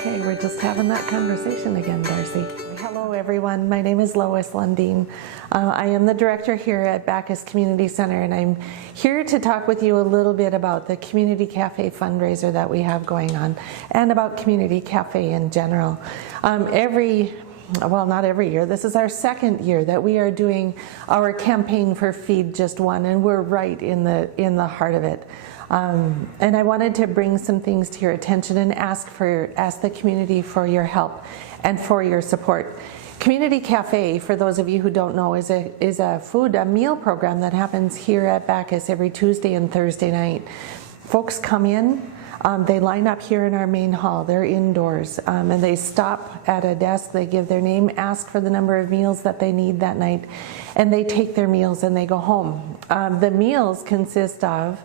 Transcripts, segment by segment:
Okay, we're just having that conversation again, Darcy. Hello everyone, my name is Lois Lundin. I am the director here at Bacchus Community Center, and I'm here to talk with you a little bit about the Community Cafe fundraiser that we have going on and about Community Cafe in general. Not every year, this is our second year that we are doing our campaign for Feed Just One, and we're right in the heart of it. And I wanted to bring some things to your attention and ask the community for your help and for your support. Community Cafe, for those of you who don't know, is a meal program that happens here at Bacchus every Tuesday and Thursday night. Folks come in, they line up here in our main hall, they're indoors, and they stop at a desk, they give their name, ask for the number of meals that they need that night, and they take their meals and they go home. The meals consist of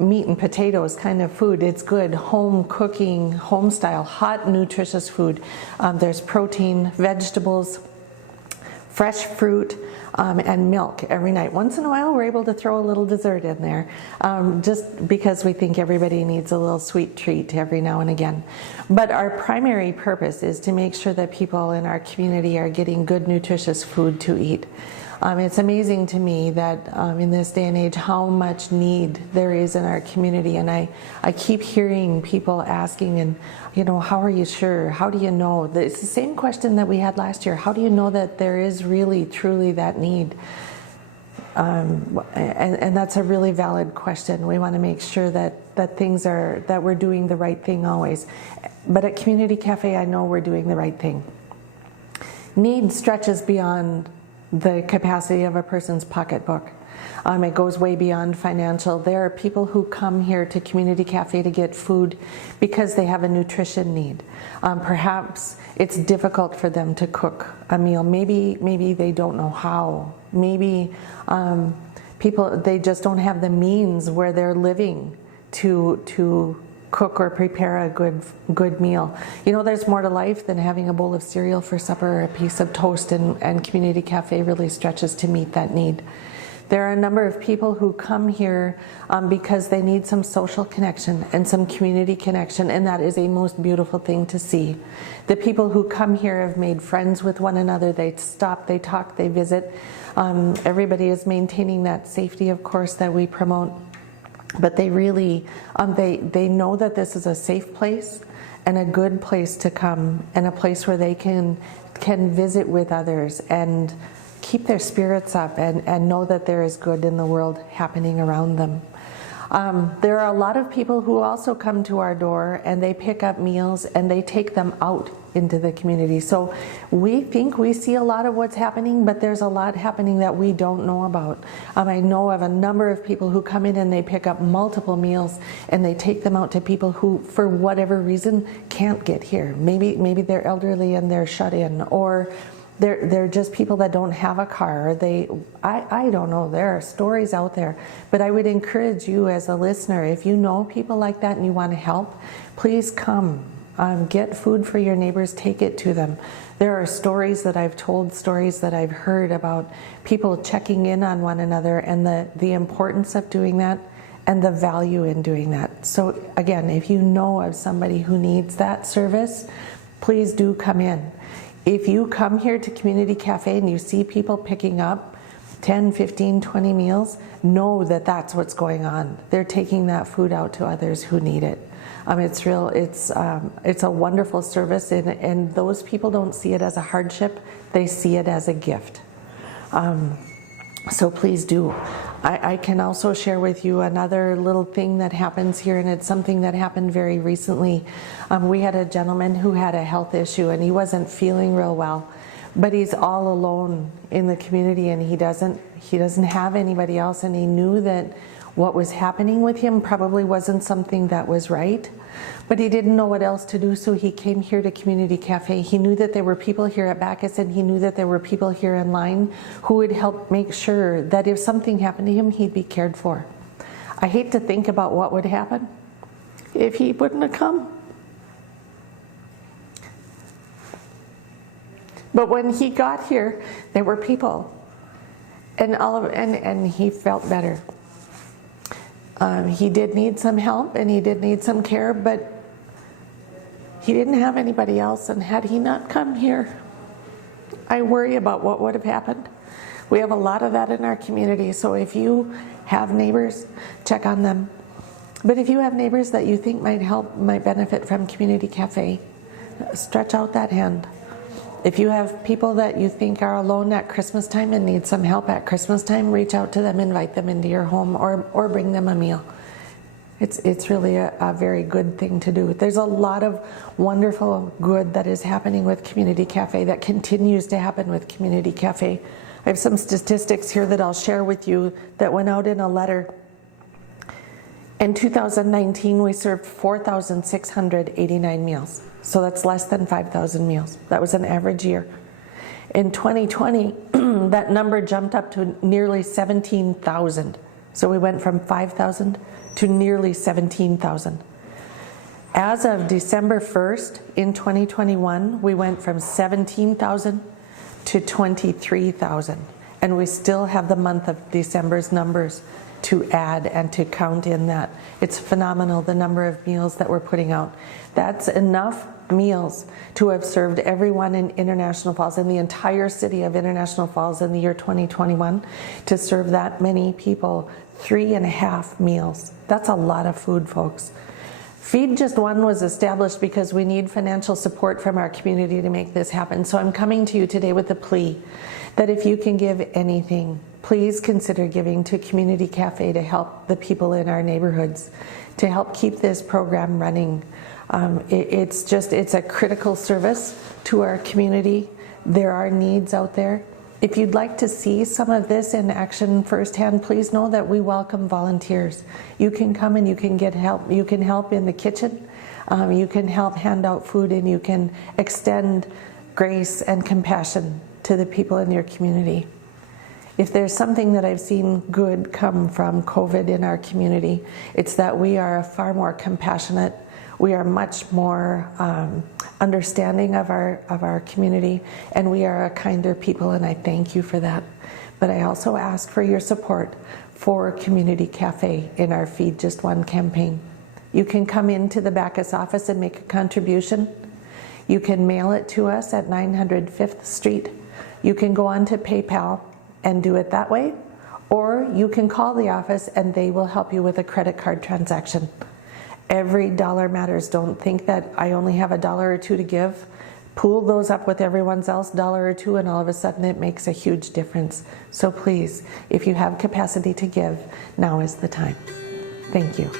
meat and potatoes kind of food. It's good home cooking, home style, hot, nutritious food. There's protein, vegetables, fresh fruit, and milk every night. Once in a while we're able to throw a little dessert in there, just because we think everybody needs a little sweet treat every now and again. But our primary purpose is to make sure that people in our community are getting good, nutritious food to eat. It's amazing to me that in this day and age how much need there is in our community, and I keep hearing people asking, and how are you sure? How do you know? It's the same question that we had last year. How do you know that there is really truly that need? And that's a really valid question. We want to make sure that we're doing the right thing always. But at Community Cafe, I know we're doing the right thing. Need stretches beyond the capacity of a person's pocketbook. It goes way beyond financial. There are people who come here to Community Cafe to get food because they have a nutrition need. Perhaps it's difficult for them to cook a meal. Maybe they don't know how. Maybe they just don't have the means where they're living to cook or prepare a good meal. There's more to life than having a bowl of cereal for supper or a piece of toast, and Community Cafe really stretches to meet that need. There are a number of people who come here because they need some social connection and some community connection, and that is a most beautiful thing to see. The people who come here have made friends with one another. They stop, they talk, they visit. Everybody is maintaining that safety, of course, that we promote. But they really, they know that this is a safe place and a good place to come, and a place where they can visit with others and keep their spirits up and know that there is good in the world happening around them. There are a lot of people who also come to our door and they pick up meals and they take them out into the community. So we think we see a lot of what's happening, but there's a lot happening that we don't know about. I know of a number of people who come in and they pick up multiple meals and they take them out to people who, for whatever reason, can't get here. Maybe they're elderly and they're shut in, or they're just people that don't have a car. I don't know, there are stories out there. But I would encourage you as a listener, if you know people like that and you want to help, please come. Get food for your neighbors, take it to them. There are stories that I've told, stories that I've heard about people checking in on one another, and the importance of doing that and the value in doing that. So again, if you know of somebody who needs that service, please do come in. If you come here to Community Cafe and you see people picking up 10, 15, 20 meals, know that that's what's going on. They're taking that food out to others who need it. It's a wonderful service, and those people don't see it as a hardship, they see it as a gift. So please do. I can also share with you another little thing that happens here, and it's something that happened very recently. We had a gentleman who had a health issue and he wasn't feeling real well, but he's all alone in the community, and he doesn't have anybody else, and he knew that what was happening with him probably wasn't something that was right, but he didn't know what else to do, so he came here to Community Cafe. He knew that there were people here at Bacchus, and he knew that there were people here in line who would help make sure that if something happened to him, he'd be cared for. I hate to think about what would happen if he wouldn't have come. But when he got here, there were people, and he felt better. He did need some help and he did need some care, but He didn't have anybody else, and had he not come here, I worry about what would have happened. We have a lot of that in our community, so if you have neighbors, check on them. But if you have neighbors that you think might benefit from Community Cafe, stretch out that hand. If you have people that you think are alone at Christmas time and need some help at Christmas time, reach out to them, invite them into your home, or bring them a meal. It's really a very good thing to do. There's a lot of wonderful good that is happening with Community Cafe, that continues to happen with Community Cafe. I have some statistics here that I'll share with you that went out in a letter. In 2019, we served 4,689 meals. So that's less than 5,000 meals. That was an average year. In 2020, that number jumped up to nearly 17,000. So we went from 5,000 to nearly 17,000. As of December 1st in 2021, we went from 17,000 to 23,000. And we still have the month of December's numbers to add and to count in that. It's phenomenal, the number of meals that we're putting out. That's enough meals to have served everyone in International Falls, in the entire city of International Falls in the year 2021, to serve that many people 3.5 meals. That's a lot of food, folks. Feed Just One was established because we need financial support from our community to make this happen. So I'm coming to you today with a plea that if you can give anything, please consider giving to Community Cafe to help the people in our neighborhoods, to help keep this program running. It's a critical service to our community. There are needs out there. If you'd like to see some of this in action firsthand, please know that we welcome volunteers. You can come and you can get help. You can help in the kitchen. You can help hand out food, and you can extend grace and compassion to the people in your community. If there's something that I've seen good come from COVID in our community, it's that we are far more compassionate. We are much more understanding of our community, and we are a kinder people, and I thank you for that. But I also ask for your support for Community Cafe in our Feed Just One campaign. You can come into the Bacchus office and make a contribution. You can mail it to us at 900 5th Street. You can go on to PayPal and do it that way, or you can call the office and they will help you with a credit card transaction. Every dollar matters. Don't think that I only have $1 or $2 to give. Pool those up with everyone's else, $1 or $2, and all of a sudden it makes a huge difference. So please, if you have capacity to give, now is the time. Thank you.